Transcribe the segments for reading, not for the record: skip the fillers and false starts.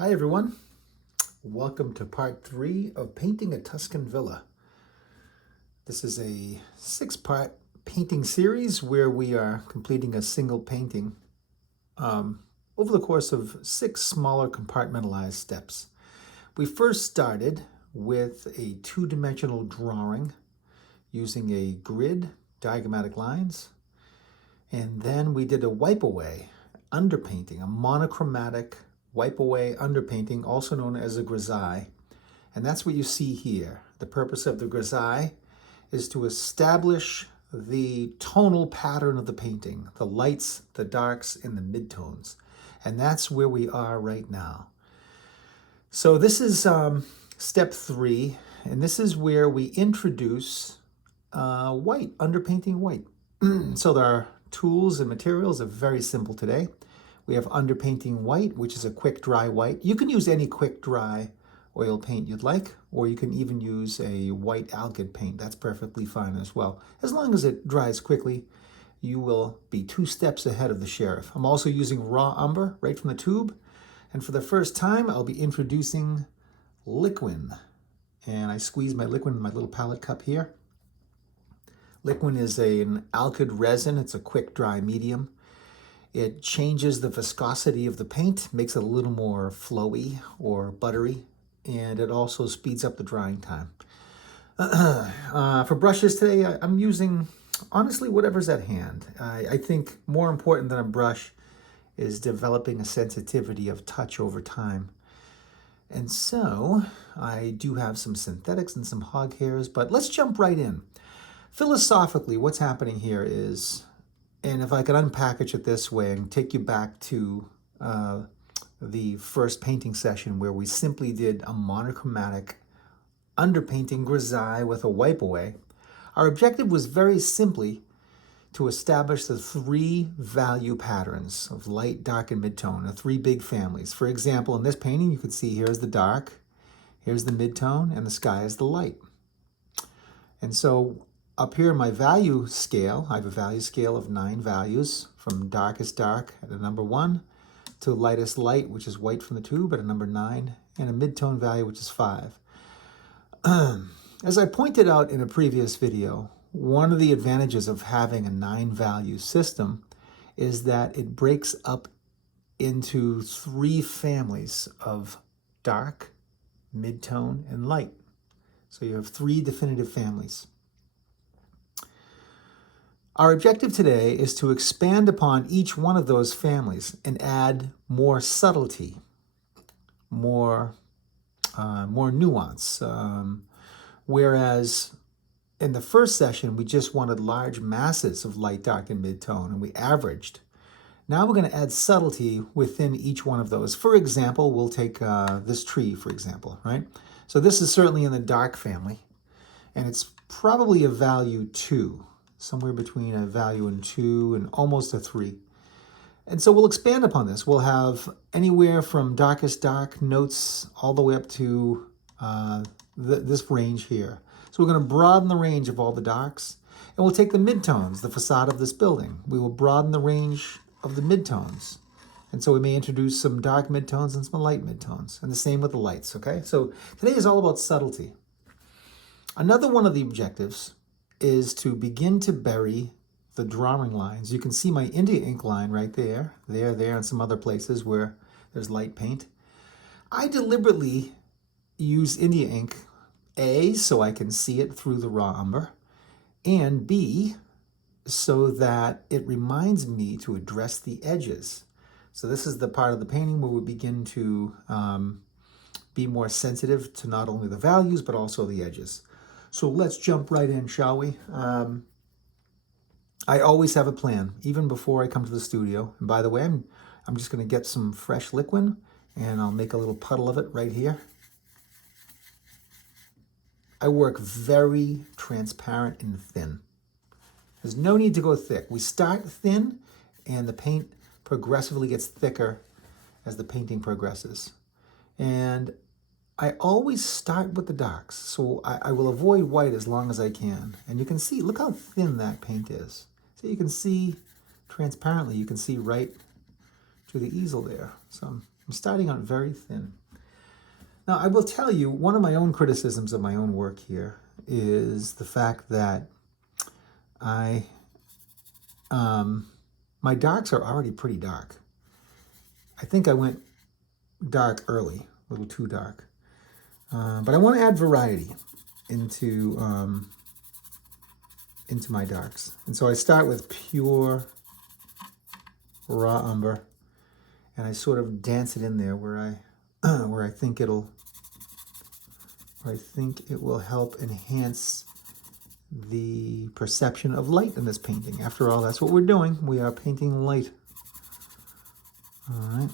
Hi everyone, welcome to part 3 of painting a Tuscan villa. This is a 6-part painting series where we are completing a single painting over the course of 6 smaller compartmentalized steps. We first started with a 2-dimensional drawing using a grid, diagrammatic lines, and then we did a wipe away, underpainting, a monochromatic wipe away underpainting, also known as a grisaille. And that's what you see here. The purpose of the grisaille is to establish the tonal pattern of the painting, the lights, the darks, and the midtones. And that's where we are right now. So this is step 3, and this is where we introduce white, underpainting white. So our tools and materials are very simple today. We have underpainting white, which is a quick dry white. You can use any quick dry oil paint you'd like, or you can even use a white alkyd paint. That's perfectly fine as well. As long as it dries quickly, you will be 2 steps ahead of the sheriff. I'm also using raw umber right from the tube. And for the first time, I'll be introducing Liquin. And I squeeze my Liquin in my little palette cup here. Liquin is an alkyd resin. It's a quick dry medium. It changes the viscosity of the paint, makes it a little more flowy or buttery, and it also speeds up the drying time. For brushes today, I'm using, honestly, whatever's at hand. I think more important than a brush is developing a sensitivity of touch over time. And so I do have some synthetics and some hog hairs, but let's jump right in. Philosophically, what's happening here is, and if I could unpackage it this way and take you back to the first painting session where we simply did a monochromatic underpainting grisaille with a wipe away, our objective was very simply to establish the 3 value patterns of light, dark, and midtone, the 3 big families. For example, in this painting, you can see here's the dark, here's the midtone, and the sky is the light. And so up here in my value scale, I have a value scale of 9 values, from darkest dark at a number 1 to lightest light, which is white from the tube, at a number 9, and a midtone value, which is 5. As I pointed out in a previous video, one of the advantages of having a 9-value system is that it breaks up into 3 families of dark, midtone, and light. So you have 3 definitive families. Our objective today is to expand upon each one of those families and add more subtlety, more nuance. Whereas in the first session, we just wanted large masses of light, dark, and midtone, and we averaged. Now we're going to add subtlety within each one of those. For example, we'll take this tree, for example, right? So this is certainly in the dark family, and it's probably a value 2. Somewhere between a value and 2 and almost a 3. And so we'll expand upon this. We'll have anywhere from darkest dark notes all the way up to this range here. So we're going to broaden the range of all the darks. And we'll take the midtones, the facade of this building. We will broaden the range of the midtones. And so we may introduce some dark midtones and some light midtones. And the same with the lights, okay? So today is all about subtlety. Another one of the objectives is to begin to bury the drawing lines. You can see my India ink line right there, and some other places where there's light paint. I deliberately use India ink, A, so I can see it through the raw umber, and B, so that it reminds me to address the edges. So this is the part of the painting where we begin to be more sensitive to not only the values, but also the edges. So let's jump right in, shall we? I always have a plan, even before I come to the studio. And by the way, I'm just going to get some fresh Liquin, and I'll make a little puddle of it right here. I work very transparent and thin. There's no need to go thick. We start thin, and the paint progressively gets thicker as the painting progresses. And I always start with the darks, so I will avoid white as long as I can. And you can see, look how thin that paint is. So you can see transparently, you can see right to the easel there. So I'm I'm starting out very thin. Now, I will tell you, one of my own criticisms of my own work here is the fact that my darks are already pretty dark. I think I went dark early, a little too dark. But I want to add variety into my darks. And so I start with pure raw umber, and I sort of dance it in there where I think it will help enhance the perception of light in this painting. After all, that's what we're doing. We are painting light. All right.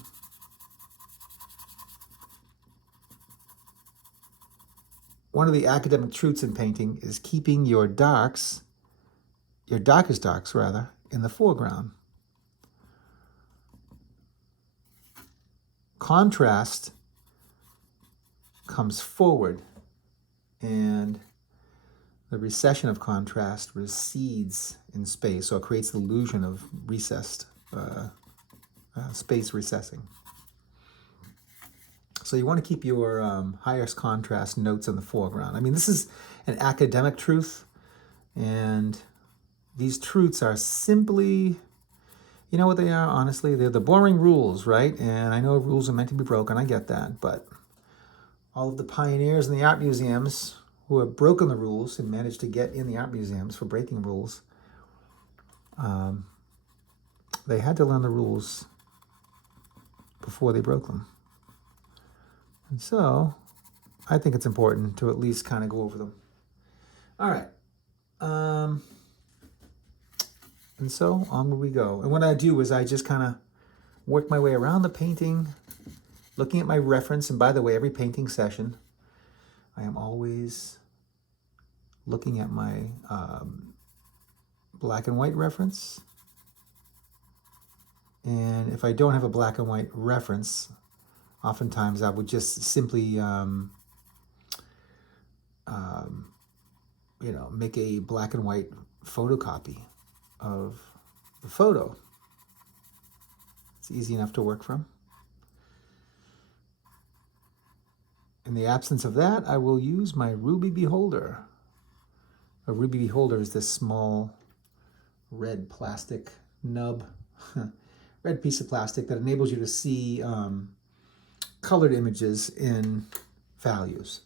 One of the academic truths in painting is keeping your darkest darks rather, in the foreground. Contrast comes forward, and the recession of contrast recedes in space, so it creates the illusion of recessed space recessing. So you want to keep your highest contrast notes in the foreground. I mean, this is an academic truth, and these truths are simply, you know what they are, honestly? They're the boring rules, right? And I know rules are meant to be broken, I get that, but all of the pioneers in the art museums who have broken the rules and managed to get in the art museums for breaking rules, they had to learn the rules before they broke them. And so I think it's important to at least kind of go over them. All right. And so on we go. And what I do is I just kind of work my way around the painting, looking at my reference. And by the way, every painting session, I am always looking at my black and white reference. And if I don't have a black and white reference, oftentimes I would just simply make a black and white photocopy of the photo. It's easy enough to work from. In the absence of that, I will use my Ruby Beholder. A Ruby Beholder is this small red plastic nub, red piece of plastic that enables you to see colored images in values.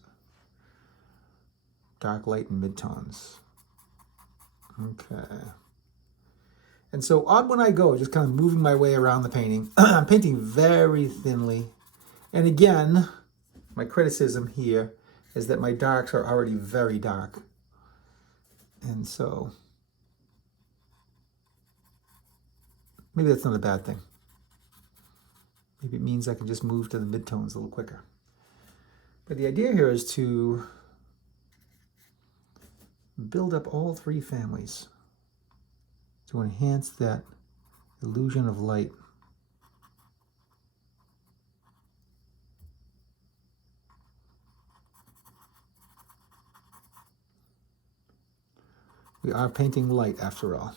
Dark, light, and midtones. Okay. And so on when I go, just kind of moving my way around the painting. I'm painting very thinly. And again, my criticism here is that my darks are already very dark. And so maybe that's not a bad thing. Maybe it means I can just move to the midtones a little quicker. But the idea here is to build up all three families to enhance that illusion of light. We are painting light after all.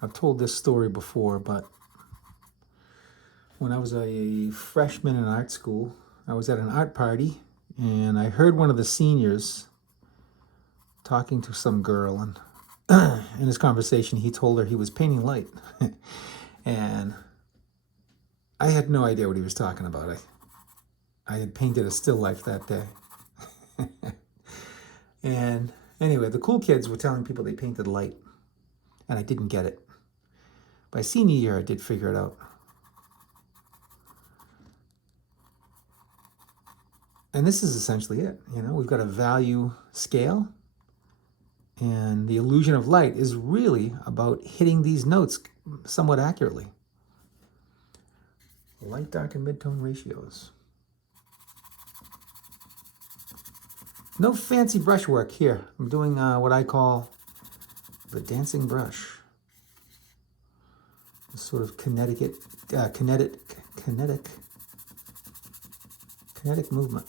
I've told this story before, but when I was a freshman in art school, I was at an art party and I heard one of the seniors talking to some girl, and in his conversation he told her he was painting light. And I had no idea what he was talking about. I had painted a still life that day. And anyway, the cool kids were telling people they painted light, and I didn't get it. By senior year, I did figure it out. And this is essentially it. We've got a value scale, and the illusion of light is really about hitting these notes somewhat accurately. Light, dark, and midtone ratios. No fancy brushwork here. I'm doing what I call the dancing brush. This sort of kinetic movement.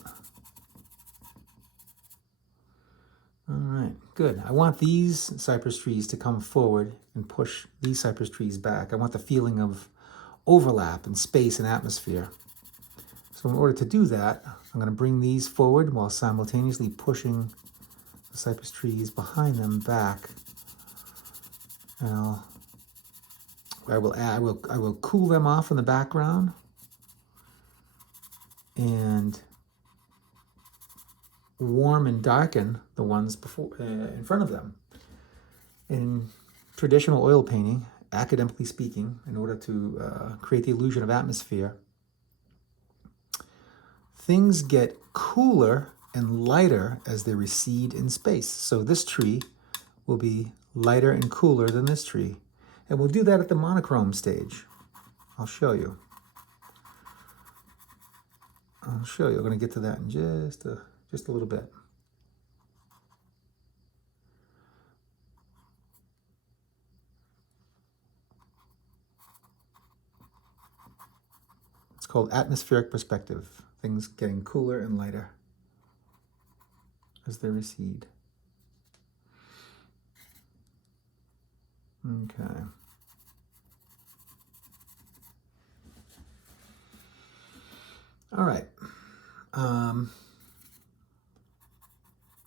All right, good. I want these cypress trees to come forward and push these cypress trees back. I want the feeling of overlap in space and atmosphere. So in order to do that, I'm going to bring these forward while simultaneously pushing the cypress trees behind them back. And I will cool them off in the background and warm and darken the ones before in front of them. In traditional oil painting, academically speaking, in order to create the illusion of atmosphere, things get cooler and lighter as they recede in space. So this tree will be lighter and cooler than this tree. And we'll do that at the monochrome stage. I'll show you. I'm going to get to that in just a little bit. It's called atmospheric perspective. Things getting cooler and lighter as they recede. Okay. All right.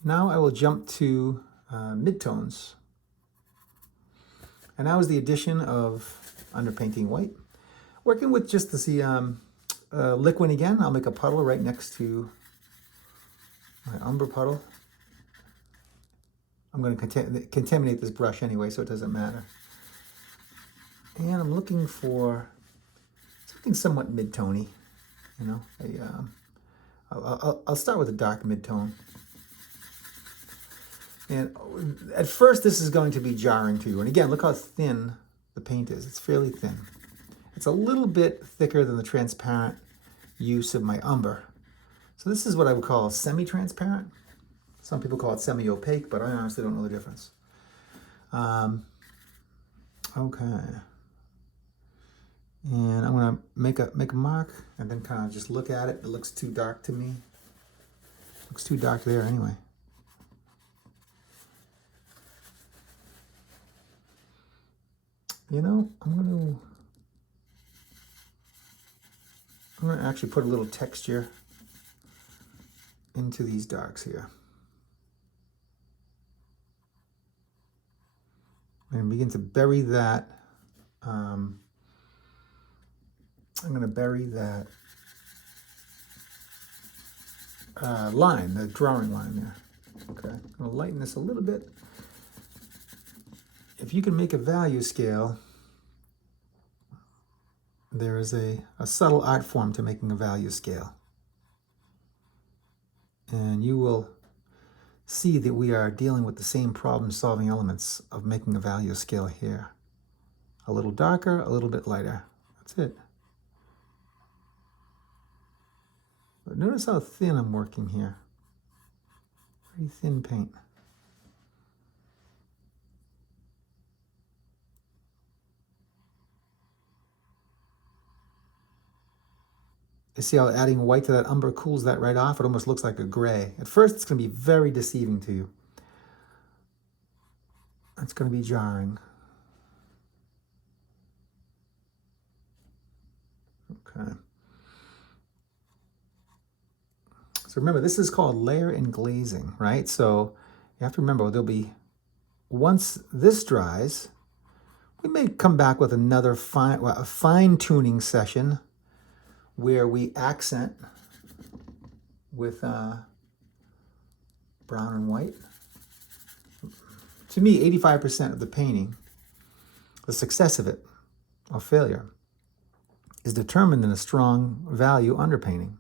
Now I will jump to midtones. And that was the addition of Underpainting White. Working with just the Liquin again. I'll make a puddle right next to my umber puddle. I'm going to contaminate this brush anyway, so it doesn't matter. And I'm looking for something somewhat mid-tony. You know, I'll start with a dark mid-tone. And at first, this is going to be jarring to you. And again, look how thin the paint is. It's fairly thin. It's a little bit thicker than the transparent use of my umber. So this is what I would call semi-transparent. Some people call it semi-opaque, but I honestly don't know the difference. Okay. And I'm going to make a mark and then kind of just look at it. It looks too dark to me. It looks too dark there anyway. You know, I'm going to actually put a little texture into these darks here. And begin to bury that. I'm going to bury that line, the drawing line there. Okay, I'm going to lighten this a little bit. If you can make a value scale, there is a subtle art form to making a value scale. And you will see that we are dealing with the same problem-solving elements of making a value scale here. A little darker, a little bit lighter. That's it. But notice how thin I'm working here. Very thin paint. You see how adding white to that umber cools that right off? It almost looks like a gray. At first, it's going to be very deceiving to you. It's going to be jarring. Okay. So remember, this is called layer and glazing, right? So you have to remember, there'll be, once this dries, we may come back with another fine-tuning session where we accent with brown and white. To me, 85% of the painting, the success of it, or failure, is determined in a strong value underpainting.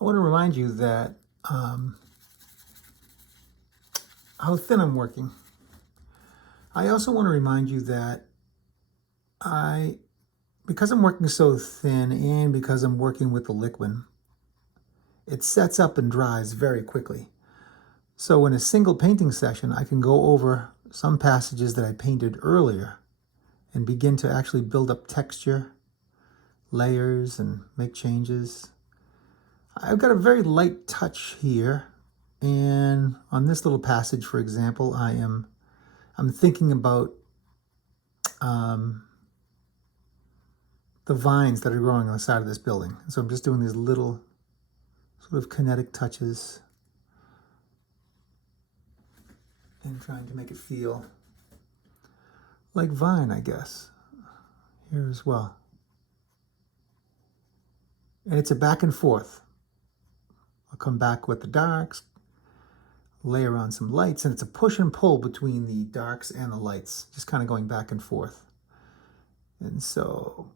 I want to remind you that how thin I'm working. I also want to remind you that because I'm working so thin and because I'm working with the Liquin, it sets up and dries very quickly. So in a single painting session, I can go over some passages that I painted earlier and begin to actually build up texture, layers, and make changes. I've got a very light touch here, and on this little passage, for example, I'm thinking about the vines that are growing on the side of this building. So I'm just doing these little sort of kinetic touches and trying to make it feel like vine, I guess, here as well. And it's a back and forth. I'll come back with the darks, layer on some lights, and it's a push and pull between the darks and the lights, just kind of going back and forth. And so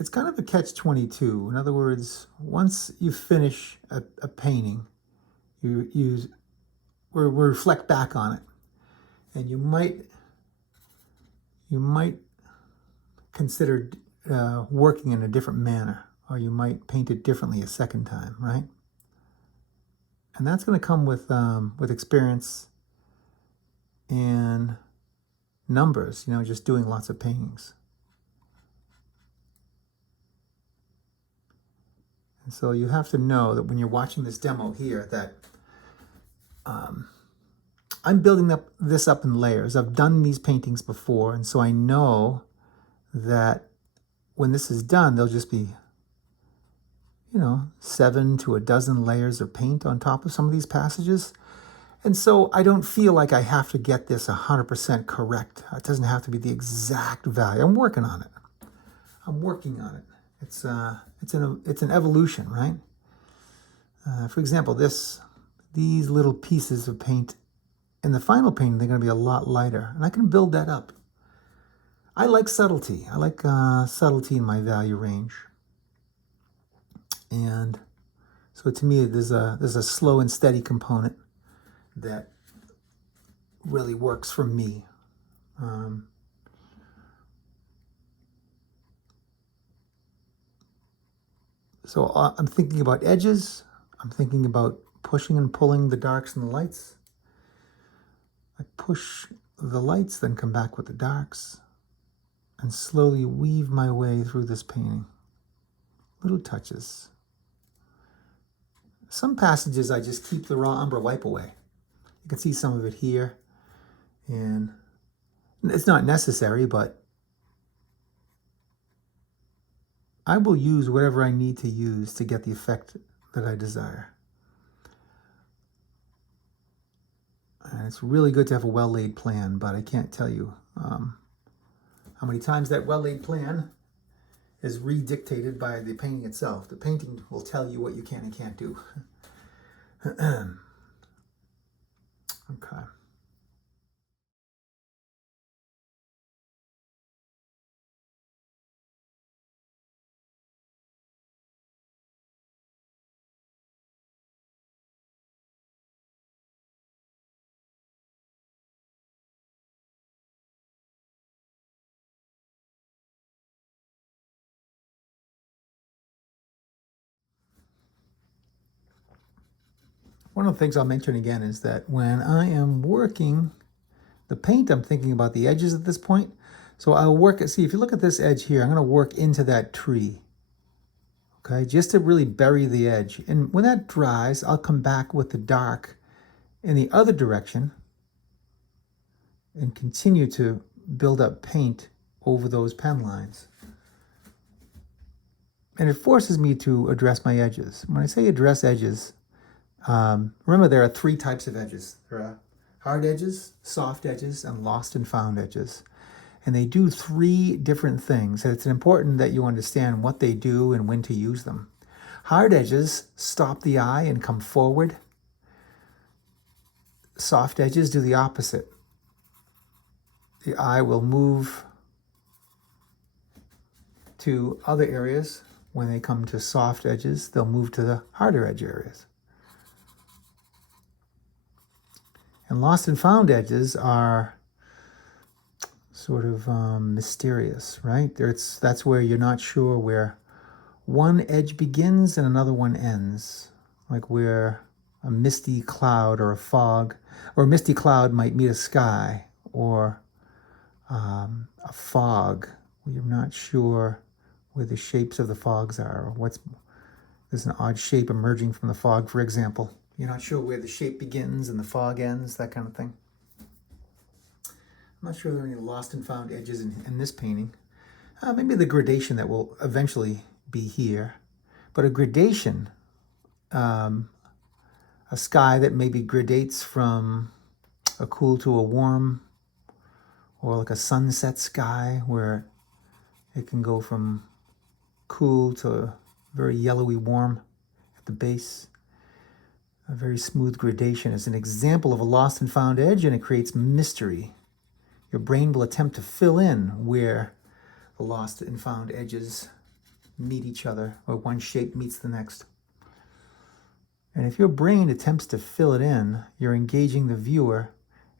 it's kind of a catch-22. In other words, once you finish a painting, you reflect back on it, and you might consider working in a different manner, or you might paint it differently a second time, right? And that's going to come with experience and numbers, just doing lots of paintings. And so you have to know that when you're watching this demo here that I'm building this up in layers. I've done these paintings before, and so I know that when this is done, there'll just be 7 to a dozen layers of paint on top of some of these passages. And so I don't feel like I have to get this 100% correct. It doesn't have to be the exact value. I'm working on it. It's an evolution, right? For example, these little pieces of paint in the final painting, they're going to be a lot lighter, and I can build that up. I like subtlety. I like subtlety in my value range. And so to me, there's a slow and steady component that really works for me. So I'm thinking about edges. I'm thinking about pushing and pulling the darks and the lights. I push the lights, then come back with the darks, and slowly weave my way through this painting. Little touches. Some passages I just keep the raw umber wipe away. You can see some of it here, and it's not necessary, but I will use whatever I need to use to get the effect that I desire. And it's really good to have a well-laid plan, but I can't tell you how many times that well-laid plan is redictated by the painting itself. The painting will tell you what you can and can't do. Okay. One of the things I'll mention again is that when I am working the paint, I'm thinking about the edges at this point. So I'll see, if you look at this edge here, I'm going to work into that tree. Okay, just to really bury the edge. And when that dries, I'll come back with the dark in the other direction and continue to build up paint over those pen lines. And it forces me to address my edges. When I say address edges, remember there are 3 types of edges. There are hard edges, soft edges, and lost and found edges. And they do 3 different things. And it's important that you understand what they do and when to use them. Hard edges stop the eye and come forward. Soft edges do the opposite. The eye will move to other areas when they come to soft edges, they'll move to the harder edge areas. And lost and found edges are sort of mysterious, right? That's where you're not sure where one edge begins and another one ends, like where a misty cloud or a fog, or a misty cloud might meet a sky, or a fog where you're not sure where the shapes of the fogs are, or there's an odd shape emerging from the fog, for example. You're not sure where the shape begins and the fog ends, that kind of thing. I'm not sure there are any lost and found edges in this painting. Maybe the gradation that will eventually be here. But a gradation, a sky that maybe gradates from a cool to a warm, or like a sunset sky where it can go from cool to very yellowy warm at the base. A very smooth gradation is an example of a lost and found edge, and it creates mystery. Your brain will attempt to fill in where the lost and found edges meet each other, or one shape meets the next. And if your brain attempts to fill it in, you're engaging the viewer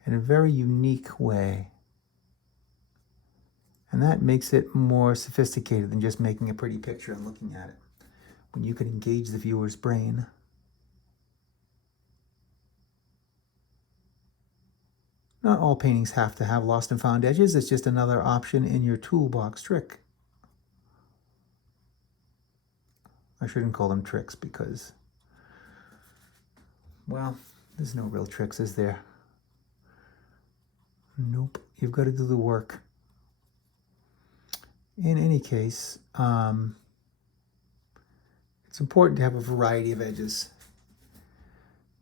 in a very unique way. And that makes it more sophisticated than just making a pretty picture and looking at it. When you can engage the viewer's brain. Not all paintings have to have lost and found edges. It's just another option in your toolbox trick. I shouldn't call them tricks because, well, there's no real tricks, is there? Nope. You've got to do the work. In any case, it's important to have a variety of edges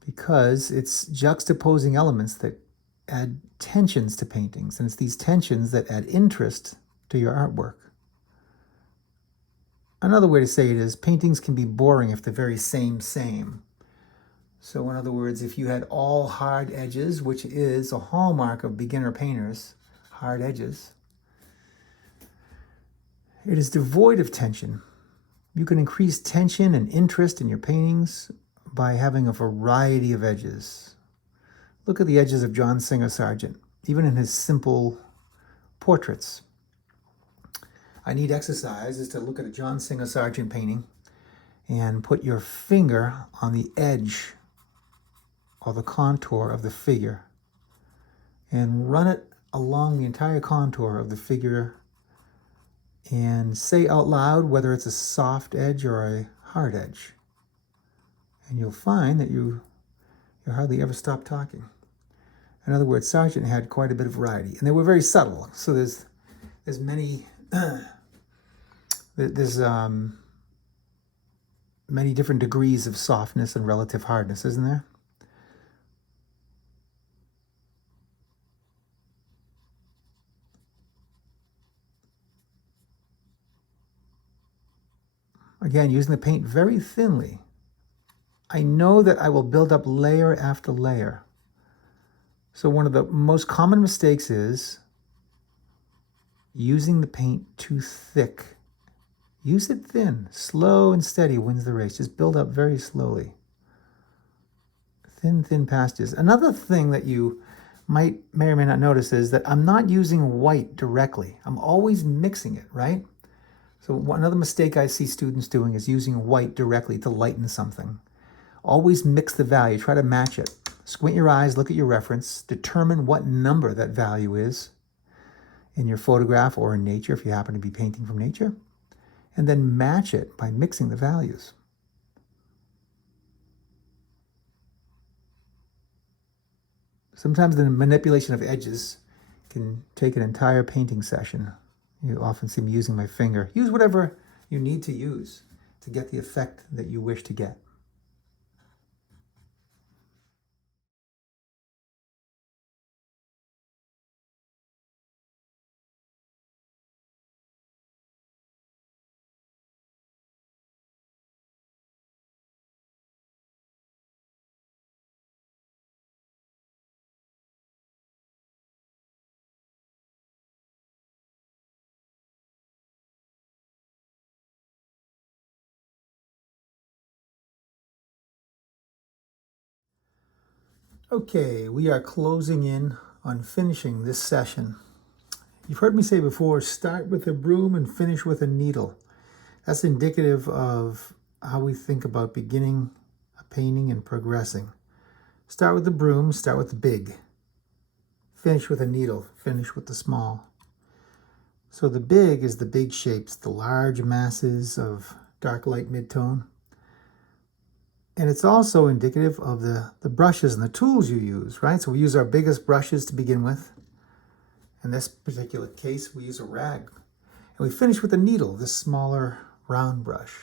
because it's juxtaposing elements that add tensions to paintings, and it's these tensions that add interest to your artwork. Another way to say it is paintings can be boring if they're very same. So in other words, if you had all hard edges, which is a hallmark of beginner painters, hard edges, it is devoid of tension. You can increase tension and interest in your paintings by having a variety of edges. Look at the edges of John Singer Sargent, even in his simple portraits. I need exercise is to look at a John Singer Sargent painting and put your finger on the edge or the contour of the figure and run it along the entire contour of the figure and say out loud whether it's a soft edge or a hard edge. And you'll find that you hardly ever stop talking. In other words, Sargent had quite a bit of variety, and they were very subtle. So there's many many different degrees of softness and relative hardness, isn't there? Again, using the paint very thinly. I know that I will build up layer after layer. So one of the most common mistakes is using the paint too thick. Use it thin. Slow and steady wins the race. Just build up very slowly. Thin passages. Another thing that you may or may not notice is that I'm not using white directly. I'm always mixing it, right? So another mistake I see students doing is using white directly to lighten something. Always mix the value. Try to match it. Squint your eyes, look at your reference, determine what number that value is in your photograph or in nature if you happen to be painting from nature, and then match it by mixing the values. Sometimes the manipulation of edges can take an entire painting session. You often see me using my finger. Use whatever you need to use to get the effect that you wish to get. Okay, we are closing in on finishing this session. You've heard me say before, start with a broom and finish with a needle. That's indicative of how we think about beginning a painting and progressing. Start with the broom, start with the big. Finish with a needle, finish with the small. So the big is the big shapes, the large masses of dark light mid-tone. And it's also indicative of the brushes and the tools you use, right? So we use our biggest brushes to begin with. In this particular case, we use a rag. And we finish with a needle, this smaller round brush.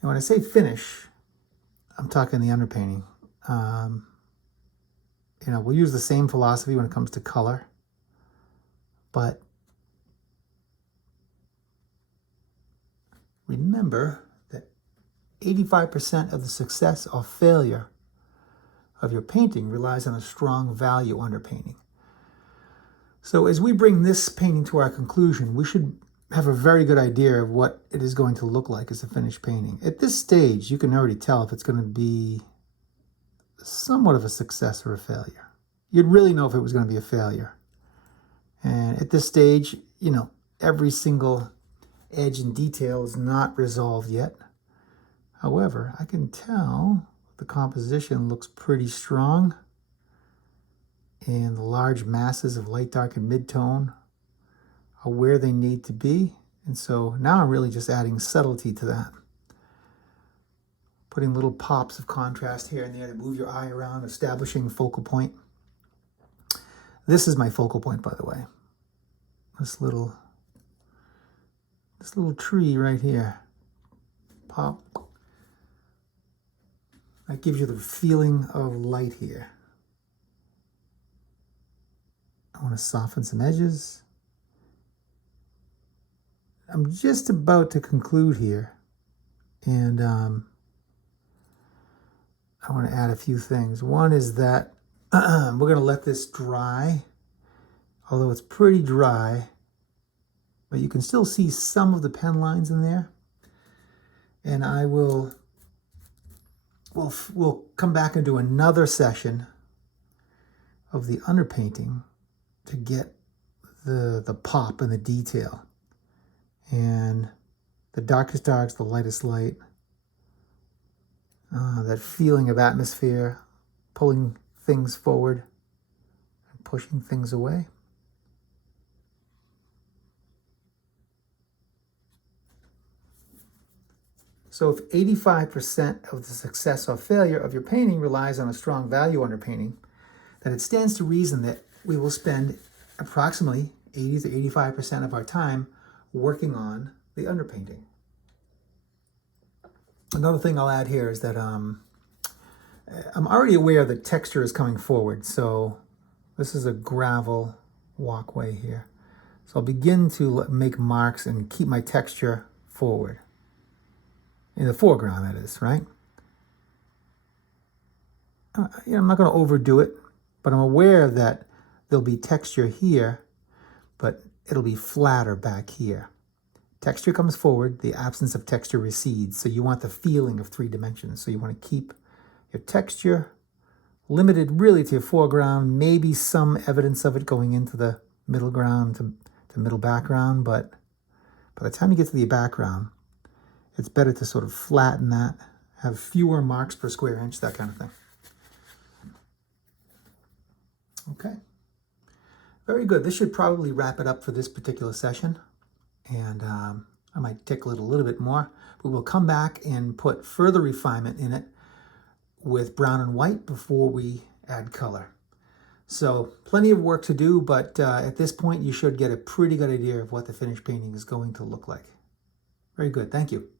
And when I say finish, I'm talking the underpainting. We'll use the same philosophy when it comes to color, but remember that 85% of the success or failure of your painting relies on a strong value underpainting. So as we bring this painting to our conclusion, we should have a very good idea of what it is going to look like as a finished painting. At this stage, you can already tell if it's going to be somewhat of a success or a failure. You'd really know if it was going to be a failure. And at this stage, every single edge and detail is not resolved yet. However, I can tell the composition looks pretty strong, and the large masses of light, dark, and mid-tone are where they need to be. And so now I'm really just adding subtlety to that. Putting little pops of contrast here and there to move your eye around, establishing focal point. This is my focal point, by the way. This little tree right here. Pop. That gives you the feeling of light here. I want to soften some edges. I'm just about to conclude here, and I want to add a few things. One is that we're going to let this dry, although it's pretty dry, but you can still see some of the pen lines in there. And I we'll come back and do another session of the underpainting to get the pop and the detail. And the darkest darks, the lightest light, that feeling of atmosphere, pulling things forward and pushing things away. So if 85% of the success or failure of your painting relies on a strong value underpainting, then it stands to reason that we will spend approximately 80 to 85% of our time working on the underpainting. Another thing I'll add here is that I'm already aware that texture is coming forward. So this is a gravel walkway here. So I'll begin to make marks and keep my texture forward. In the foreground, that is, right? I'm not going to overdo it, but I'm aware that there'll be texture here, but it'll be flatter back here. Texture comes forward, the absence of texture recedes. So you want the feeling of 3 dimensions. So you want to keep your texture limited really to your foreground, maybe some evidence of it going into the middle ground to middle background, but by the time you get to the background, it's better to sort of flatten that, have fewer marks per square inch, that kind of thing. Okay. Very good. This should probably wrap it up for this particular session. And I might tickle it a little bit more, but we'll come back and put further refinement in it with brown and white before we add color. So plenty of work to do, but at this point you should get a pretty good idea of what the finished painting is going to look like. Very good. Thank you.